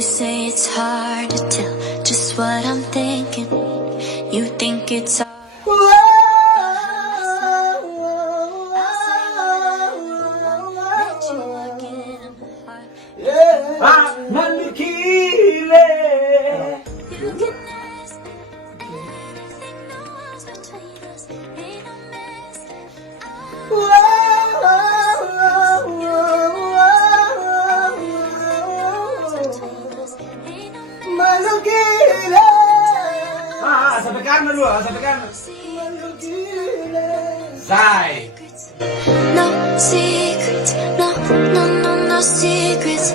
You say it's hard to tell just what I'm thinking. You think it's hard. Malok'ila. You can ask anything, no one's between us. Ain't no Malok'ila. Sabikan mo dulu, sabikan. Malok'ila. Sai. no secrets, no secrets.